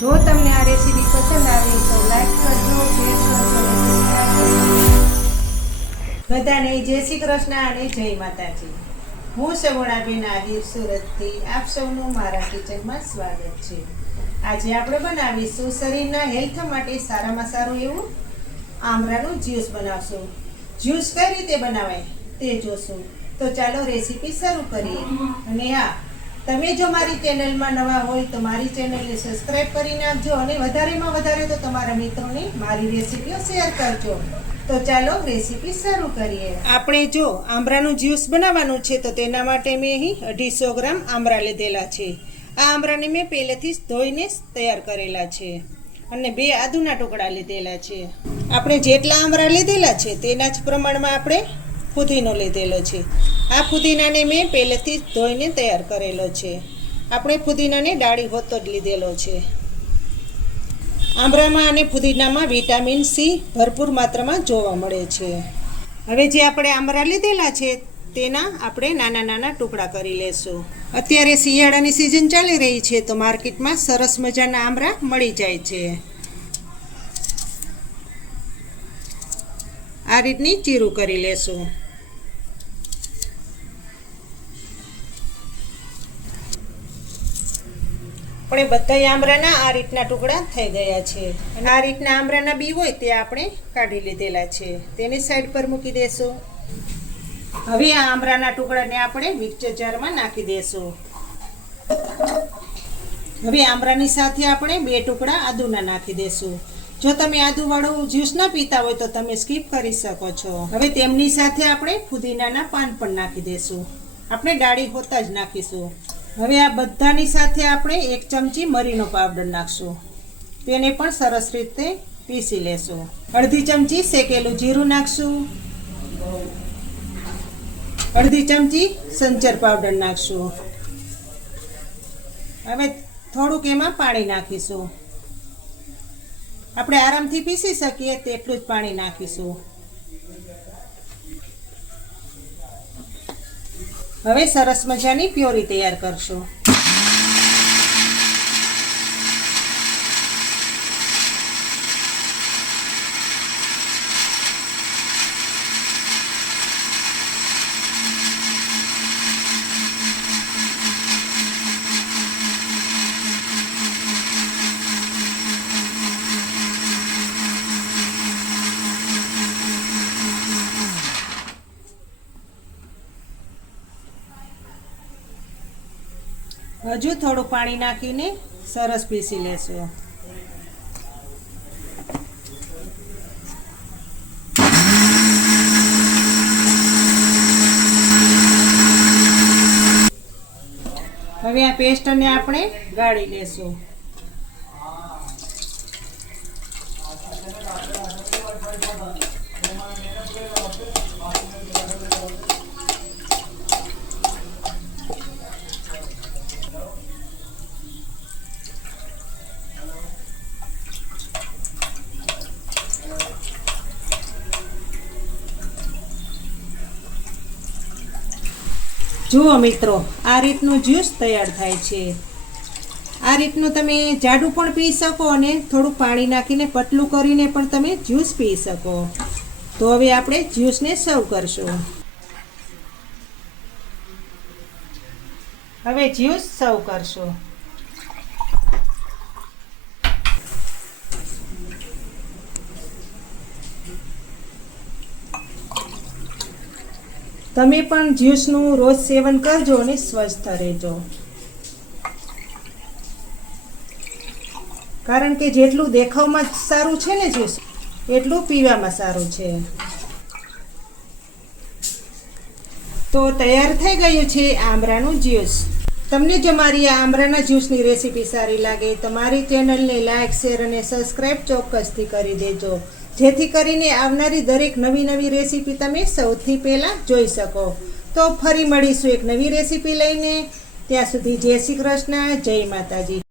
જો તમને આ રેસીપી પસંદ આવી તો લાઈક કરજો, શેર કરજો અને સબસ્ક્રાઇબ કરજો. બધાને જય શ્રી કૃષ્ણ અને જય માતાજી. હું સગુણાબેન આહિર સુરતથી આપ સૌનું મારા કિચનમાં સ્વાગત છે. આજે આપણે બનાવીશું શરીરના હેલ્થ માટે સારામાં સારું એવું આમળાનું જ્યુસ બનાવશું. જ્યુસ કઈ રીતે બનાવાય તે જોશું. તો ચાલો રેસીપી શરૂ કરીએ. અને હા, તમે જો મારી ચેનલમાં નવા હોય તો મારી ચેનલને સબસ્ક્રાઇબ કરી નાખજો અને વધારેમાં વધારે તો તમારા મિત્રોને મારી રેસીપીઓ શેર કરજો. તો ચાલો રેસીપી શરૂ કરીએ. આપણે જો આમળાનું જ્યુસ બનાવવાનું છે તો તેના માટે મેં અહીં 250 ગ્રામ આમળા લીધેલા છે. આ આમળાને મેં પહેલેથી જ ધોઈને તૈયાર કરેલા છે અને 2 આદુના ટુકડા લીધેલા છે. આપણે જેટલા આમળા લીધેલા છે તેના જ પ્રમાણમાં આપણે ફુદીનો લીધેલો છે. આ ફુદીનાને મેં પહેલેથી જ ધોઈને તૈયાર કરેલો છે. આપણે ફુદીનાને ડાળી હોતો જ લીધેલો છે. આમળામાં અને ફુદીનામાં વિટામિન સી ભરપૂર માત્રામાં જોવા મળે છે. હવે જે આપણે આમળા લીધેલા છે તેના આપણે નાના નાના ટુકડા કરી લેશું. અત્યારે શિયાળાની સિઝન ચાલી રહી છે તો માર્કેટમાં સરસ મજાના આમળા મળી જાય છે. આ રીતની ચીરું કરી લેશું. આપણે બધા આમળાના આ રીતના ટુકડા થઈ ગયા છે અને આ રીતના આમળાના બી હોય તે આપણે કાઢી લીધેલા છે. તેની સાઈડ પર મૂકી દેશું. હવે આ આમળાના ટુકડાને આપણે મિક્સર જારમાં નાખી દેશું. હવે આમળાની સાથે આપણે 2 ટુકડા આદુના નાખી દેશું. જો તમે આદુવાળું જ્યુસ ના પીતા હોય તો તમે સ્કીપ કરી શકો છો. હવે તેમની સાથે આપણે ફુદીનાના પાન પણ નાખી દેશું. આપણે ડાળી હોતા જ નાખીશું. હવે આ બધાની સાથે આપણે 1 ચમચી મરીનો પાવડર નાખશું. તેને પણ સરસ રીતે પીસી લેશું. અડધી ચમચી શેકેલું જીરું નાખશું. અડધી ચમચી સંચર પાવડર નાખશું. હવે થોડુંક એમાં પાણી નાખીશું. આપણે આરામથી પીસી શકીએ તેટલું જ પાણી નાખીશું. હવે સરસ મજાની પ્યોરી તૈયાર કરશું. હજુ થોડું પાણી નાખીને સરસ પીસી લેશું. હવે આ પેસ્ટને આપણે ગાળી લેશું. જુઓ મિત્રો, આ રીતનું જ્યુસ તૈયાર થાય છે. આ રીતનું તમે જાડું પણ પી શકો અને થોડું પાણી નાખીને પતલું કરીને પણ તમે જ્યુસ પી શકો. તો હવે આપણે જ્યુસને સર્વ કરશું. હવે જ્યુસ સર્વ કરશું. તમે પણ જ્યુસનું રોજ સેવન કરજો અને સ્વસ્થ રહેજો. કારણ કે જેટલું દેખાવમાં સારું છે ને જ્યુસ એટલું પીવામાં સારું છે. તો તૈયાર થઈ ગયું છે આમળાનું જ્યુસ. તમને જો મારી આ આમળાના જ્યુસની રેસીપી સારી લાગે તો મારી ચેનલને લાઈક, શેર અને સબસ્ક્રાઈબ ચોક્કસથી કરી દેજો, જેથી કરીને આવનારી દરેક નવી રેસીપી તમે સૌથી પહેલાં જોઈ શકો. તો ફરી મળીશું એક નવી રેસીપી લઈને. ત્યાં સુધી જય શ્રી કૃષ્ણ, જય માતાજી.